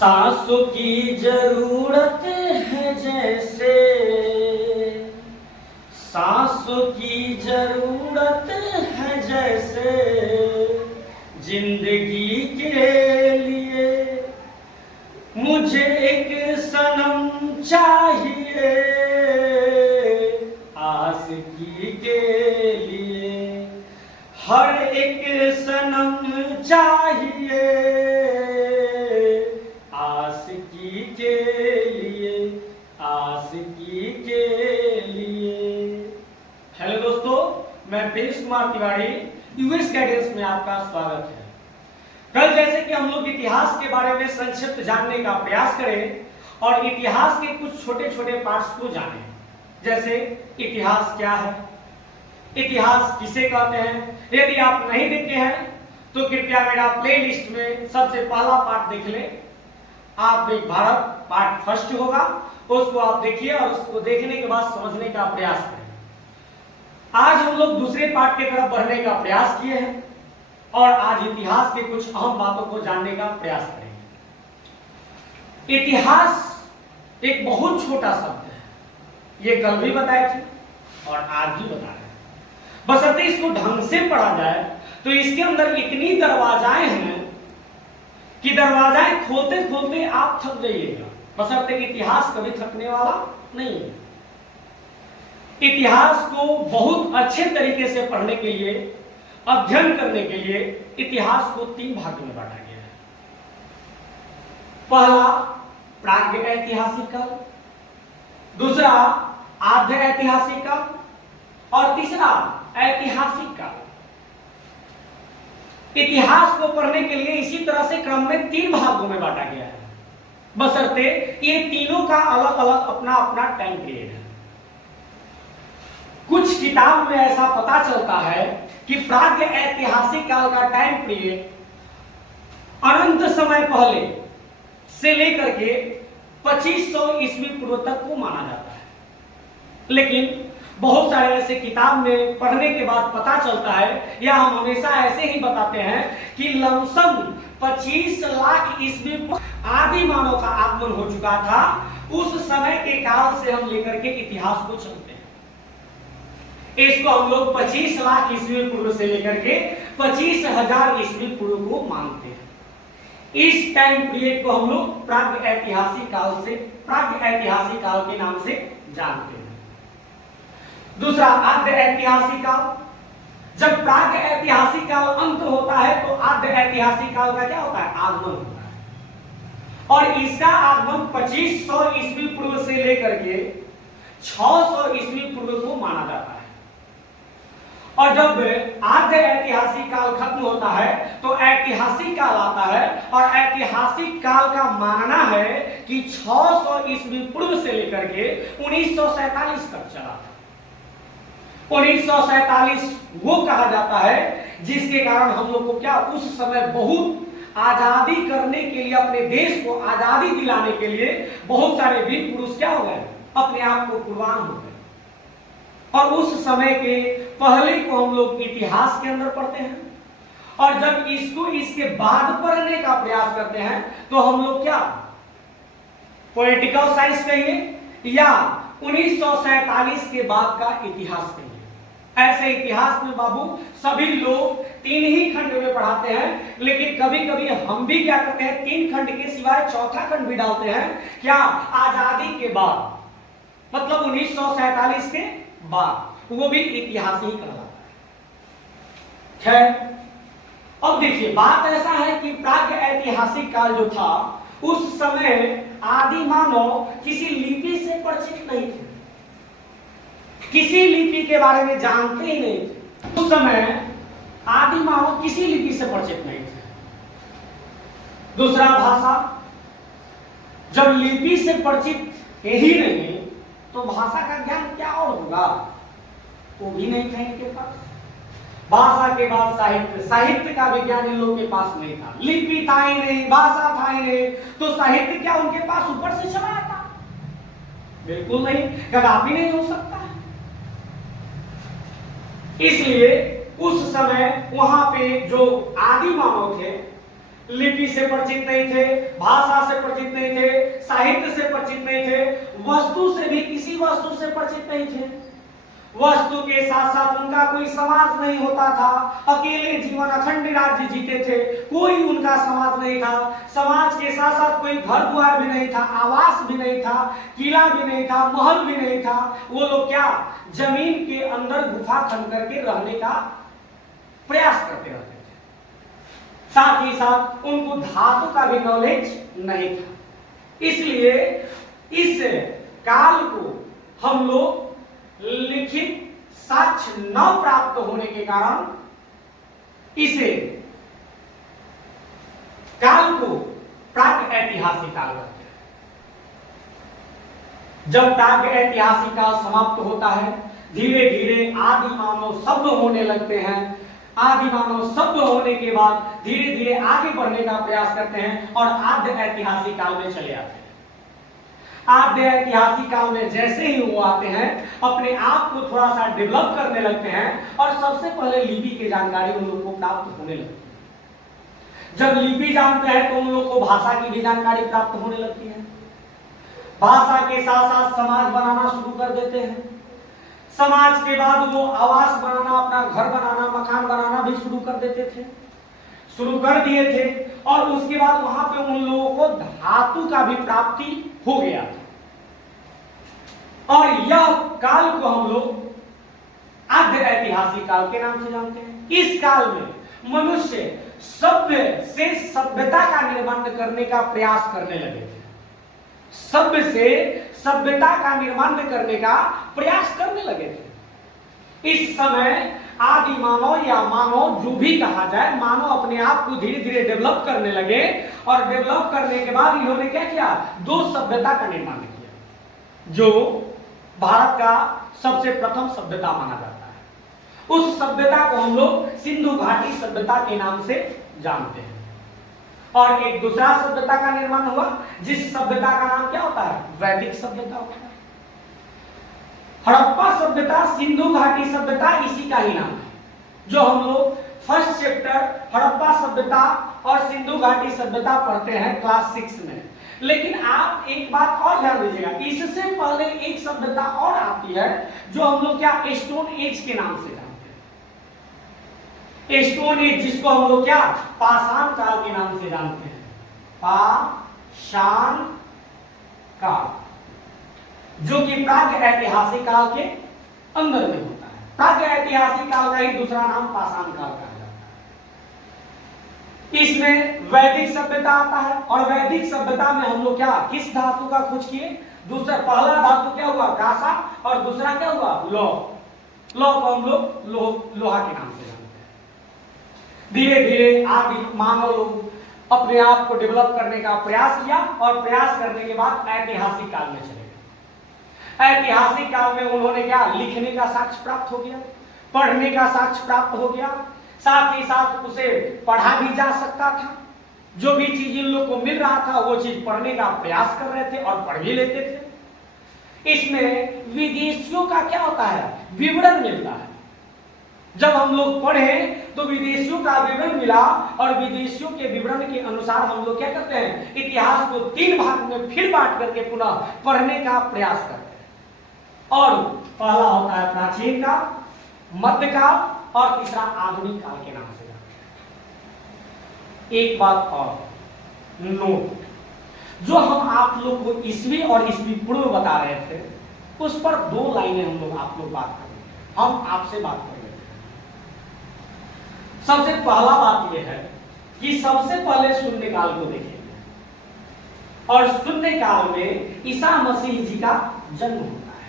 सांसों की जरूरत है जैसे, सांसों की जरूरत है जैसे, जिंदगी के लिए मुझे एक सनम चाहिए, आशिकी के लिए हर एक सनम चाहिए, आशिकी के लिए, आशिकी के लिए। हेलो दोस्तों, मैं पीयूष कुमार तिवारी, यूएस गाइडेंस में आपका स्वागत है। कल जैसे कि हम लोग इतिहास के बारे में संक्षिप्त जानने का प्रयास करें और इतिहास के कुछ छोटे छोटे पार्ट्स को जानें, जैसे इतिहास क्या है, इतिहास किसे कहते हैं। यदि आप नहीं देखे हैं तो कृपया मेरा प्लेलिस्ट में सबसे पहला पार्ट देख लें। आप एक भारत पार्ट फर्स्ट होगा, उसको आप देखिए और उसको देखने के बाद समझने का प्रयास करें। आज हम लोग दूसरे पार्ट की तरफ बढ़ने का प्रयास किए हैं और आज इतिहास के कुछ अहम बातों को जानने का प्रयास करेंगे। इतिहास एक बहुत छोटा शब्द है, ये कल भी बताए थे और आज भी बता रहे हैं। बशर्ते इसको ढंग से पढ़ा जाए तो इसके अंदर इतनी दरवाजाएं हैं कि दरवाजाएं खोलते खोलते आप थक जाइएगा। बशर्ते इतिहास कभी थकने वाला नहीं है। इतिहास को बहुत अच्छे तरीके से पढ़ने के लिए, अध्ययन करने के लिए इतिहास को 3 भागों में बांटा गया है। पहला प्राग्ञ ऐतिहासिक काल, दूसरा आद्य ऐतिहासिक काल और तीसरा ऐतिहासिक काल। इतिहास को पढ़ने के लिए इसी तरह से क्रम में 3 भागों में बांटा गया है, बशर्ते ये तीनों का अलग अलग अपना अपना टाइम पीरियड है। कुछ किताब में ऐसा पता चलता है कि प्राग्ञ ऐतिहासिक काल का टाइम पीरियड अनंत समय पहले से लेकर के 2500 ईस्वी पूर्व तक को माना जाता है। लेकिन बहुत सारे ऐसे किताब में पढ़ने के बाद पता चलता है, या हम हमेशा ऐसे ही बताते हैं कि लमसम 25 लाख ईस्वी आदि मानव का आगमन हो चुका था। उस समय के काल से हम लेकर के इतिहास को चलते हैं। इसको हम लोग 25 लाख ईस्वी पूर्व से लेकर के 25,000 ईस्वी पूर्व को मानते हैं। इस टाइम पीरियड को हम लोग प्राग्ञ ऐतिहासिक काल से, प्राग्ञ ऐतिहासिक काल के नाम से जानते हैं। दूसरा आद्य ऐतिहासिक काल। जब प्राग्ञ ऐतिहासिक काल अंत होता है तो आद्य ऐतिहासिक काल का क्या होता है? आगमन होता है। और इसका आगमन 2500 ईस्वी पूर्व से लेकर के 600 ईस्वी पूर्व को माना जाता है। और जब आद्य ऐतिहासिक काल खत्म होता है तो ऐतिहासिक काल आता है, और ऐतिहासिक काल का मानना है कि 600 ईस्वी पूर्व से लेकर के 1947 तक चला था। 1947 वो कहा जाता है जिसके कारण हम लोग को क्या, उस समय बहुत आजादी करने के लिए, अपने देश को आजादी दिलाने के लिए बहुत सारे वीर पुरुष क्या हो गए, अपने आप को कुर्बान हो गए। और उस समय के पहले को हम लोग इतिहास के अंदर पढ़ते हैं, और जब इसको इसके बाद पढ़ने का प्रयास करते हैं तो हम लोग क्या, पॉलिटिकल साइंस कहिए या 1947 के बाद का इतिहास कहिए। ऐसे इतिहास में बाबू सभी लोग 3 ही खंड में पढ़ाते हैं, लेकिन कभी कभी हम भी क्या करते हैं, 3 खंड के सिवाय चौथा खंड भी डालते हैं। क्या? आजादी के बाद, मतलब 1947 के बाद, वो भी इतिहास ही कहलाता है। अब देखिए, बात ऐसा है कि प्राग्ञ ऐतिहासिक काल जो था, उस समय आदि मानव किसी लिपि से परिचित नहीं थे, किसी लिपि के बारे में जानते ही नहीं थे। उस समय आदि मानव किसी लिपि से परिचित नहीं थे। दूसरा, भाषा। जब लिपि से परिचित है ही नहीं तो भाषा का ज्ञान क्या और होगा, वो भी नहीं था इनके पास। भाषा के बाद साहित्य, साहित्य का विज्ञान इन लोगों के पास नहीं था। लिपि था ही नहीं, भाषा था ही नहीं, तो साहित्य क्या उनके पास ऊपर से चला आता? बिल्कुल नहीं, कदापि नहीं हो सकता है। इसलिए उस समय वहां पे जो आदि मानव थे, लिपि से परिचित नहीं थे, भाषा से परिचित नहीं थे, साहित्य से परिचित नहीं थे, वस्तु से भी किसी वस्तु से परिचित नहीं थे। वस्तु के साथ साथ उनका कोई समाज नहीं होता था, अकेले जीवन अखंड राज्य जीते थे, कोई उनका समाज नहीं था। समाज के साथ साथ कोई घर द्वार भी नहीं था, आवास भी नहीं था, किला भी नहीं था, महल भी नहीं था। वो लोग क्या जमीन के अंदर गुफा खन करके रहने का प्रयास करते रहते थे। साथ ही साथ उनको धातु का भी नॉलेज नहीं था। इसलिए इस काल को हम लोग लिखित साक्ष्य न प्राप्त होने के कारण इसे काल को प्राग ऐतिहासिक काल कहते हैं। जब प्राग ऐतिहासिक काल समाप्त होता है, धीरे धीरे आदि मानव शब्द होने लगते हैं। आदि मानव शब्द होने के बाद धीरे धीरे आगे बढ़ने का प्रयास करते हैं और आद्य ऐतिहासिक काल में चले आते हैं। आद्य ऐतिहासिक काल में जैसे ही वो आते हैं, अपने आप को थोड़ा सा डेवलप करने लगते हैं और सबसे पहले लिपि की जानकारी उन लोगों को प्राप्त होने लगती है। जब लिपि जानते हैं तो उन लोगों को भाषा की भी जानकारी प्राप्त होने लगती है। भाषा के साथ साथ समाज बनाना शुरू कर देते हैं। समाज के बाद वो आवास बनाना, अपना घर बनाना, मकान बनाना भी शुरू कर देते थे, शुरू कर दिए थे। और उसके बाद वहां पे उन लोगों को धातु का भी प्राप्ति हो गया था। और यह काल को हम लोग आद्य ऐतिहासिक काल के नाम से जानते हैं। इस काल में मनुष्य सभ्य से सभ्यता का निर्माण करने का प्रयास करने लगे थे। सभ्य से सभ्यता का निर्माण करने का प्रयास करने लगे थे। इस समय आदि मानव या मानव जो भी कहा जाए, मानव अपने आप को धीरे धीरे डेवलप करने लगे और डेवलप करने के बाद इन्होंने क्या किया, दो सभ्यता का निर्माण किया जो भारत का सबसे प्रथम सभ्यता माना जाता है। उस सभ्यता को हम लोग सिंधु घाटी सभ्यता के नाम से जानते हैं। और एक दूसरा सभ्यता का निर्माण हुआ जिस सभ्यता का नाम क्या होता है, वैदिक सभ्यता होता है। हड़प्पा सभ्यता, सिंधु घाटी सभ्यता इसी का ही नाम है, जो हम लोग फर्स्ट चैप्टर हड़प्पा सभ्यता और सिंधु घाटी सभ्यता पढ़ते हैं क्लास 6 में। लेकिन आप एक बात और ध्यान दीजिएगा, इससे पहले एक सभ्यता और आती है जो हम लोग क्या स्टोन एज के नाम से जानते हैं। स्टोन एज जिसको हम लोग क्या पाषाण काल के नाम से जानते हैं। पाषाण काल जो कि प्राग ऐतिहासिक काल के अंदर में होता है। प्राग ऐतिहासिक काल का ही दूसरा नाम पाषाण काल कहा जाता है। इसमें वैदिक सभ्यता आता है और वैदिक सभ्यता में हम लोग क्या किस धातु का खोज किए, दूसरा पहला धातु क्या हुआ कांसा और दूसरा क्या हुआ लौह। लौह को हम लोग लोहा के नाम से जानते हैं। धीरे धीरे आदि मानव लोग अपने आप को डेवलप करने का प्रयास किया और प्रयास करने के बाद ऐतिहासिक काल में चले। ऐतिहासिक काल में उन्होंने क्या लिखने का साक्ष्य प्राप्त हो गया, पढ़ने का साक्ष्य प्राप्त हो गया, साथ ही साथ उसे पढ़ा भी जा सकता था। जो भी चीज इन लोग को मिल रहा था वो चीज पढ़ने का प्रयास कर रहे थे और पढ़ भी लेते थे। इसमें विदेशियों का क्या होता है, विवरण मिलता है। जब हम लोग पढ़े तो विदेशियों का विवरण मिला और विदेशियों के विवरण के अनुसार हम लोग क्या करते हैं, इतिहास को 3 भाग में फिर बांट करके पुनः पढ़ने का प्रयास करते हैं। और पहला होता है प्राचीन काल, मध्यकाल और तीसरा आधुनिक काल के नाम से जानते हैं। एक बात और नोट, जो हम आप लोग को ईस्वी और ईस्वी पूर्व बता रहे थे उस पर 2 लाइनें हम लोग आप लोग बात करेंगे, हम आपसे बात करेंगे। सबसे पहला बात यह है कि सबसे पहले शून्य काल को देखेंगे और शून्य काल में ईसा मसीह जी का जन्म होता है।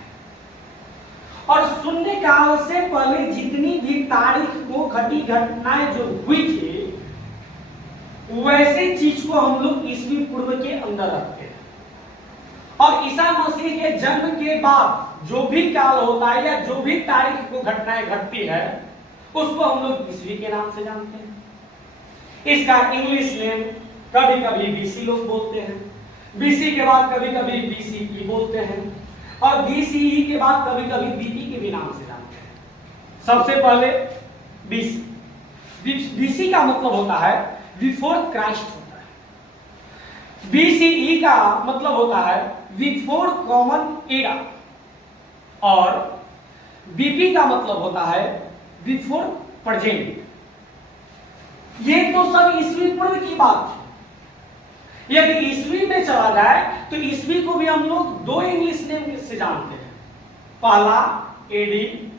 और शून्य काल से पहले जितनी भी तारीख को घटी घटनाएं जो हुई थी वैसे चीज को हम लोग ईस्वी पूर्व के अंदर रखते हैं। और ईसा मसीह के जन्म के बाद जो भी काल होता है या जो भी तारीख को घटनाएं घटती है उसको हम लोग ईस्वी के नाम से जानते हैं। इसका इंग्लिश नेम कभी कभी बीसी लोग बोलते हैं, बीसी के बाद कभी कभी बीसीई बोलते हैं और बीसीई के बाद कभी कभी बीपी के भी नाम से जानते हैं। सबसे पहले बीसी, बीसी का मतलब होता है बिफोर क्राइस्ट होता है। बीसीई का मतलब होता है बिफोर कॉमन एरा, और बीपी का मतलब होता है बिफोर प्रेजेंट। ये तो सब ईस्वी पूर्व की बात है। यदि ईस्वी में चला जाए तो ईस्वी को भी हम लोग दो इंग्लिश नेम से जानते हैं, पहला एडी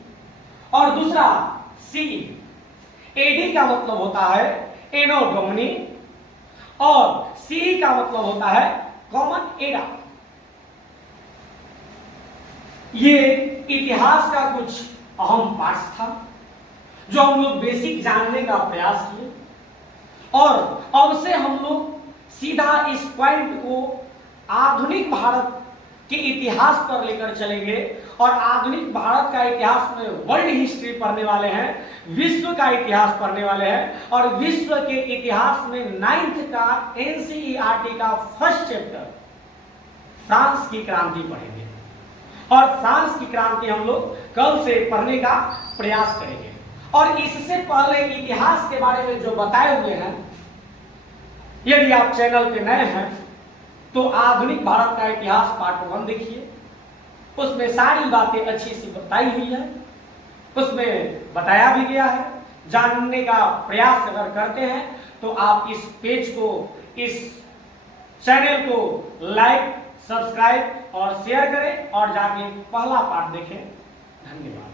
और दूसरा सी। एडी का मतलब होता है एनो डोमिनी और सी का मतलब होता है कॉमन एरा। ये इतिहास का कुछ अहम पार्ट्स था जो हम लोग बेसिक जानने का प्रयास किए, और अब से हम लोग सीधा इस पॉइंट को आधुनिक भारत के इतिहास पर लेकर चलेंगे, और आधुनिक भारत का इतिहास में वर्ल्ड हिस्ट्री पढ़ने वाले हैं, विश्व का इतिहास पढ़ने वाले हैं, और विश्व के इतिहास में 9th का एनसीईआरटी का फर्स्ट चैप्टर फ्रांस की क्रांति पढ़ेंगे। और फ्रांस की क्रांति हम लोग कल से पढ़ने का प्रयास करेंगे। और इससे पहले इतिहास के बारे में जो बताए हुए हैं, यदि आप चैनल पे नए हैं तो आधुनिक भारत का इतिहास पार्ट 1 देखिए, उसमें सारी बातें अच्छी सी बताई हुई है, उसमें बताया भी गया है। जानने का प्रयास अगर करते हैं तो आप इस पेज को, इस चैनल को लाइक, सब्सक्राइब और शेयर करें और जाके पहला पार्ट देखें। धन्यवाद।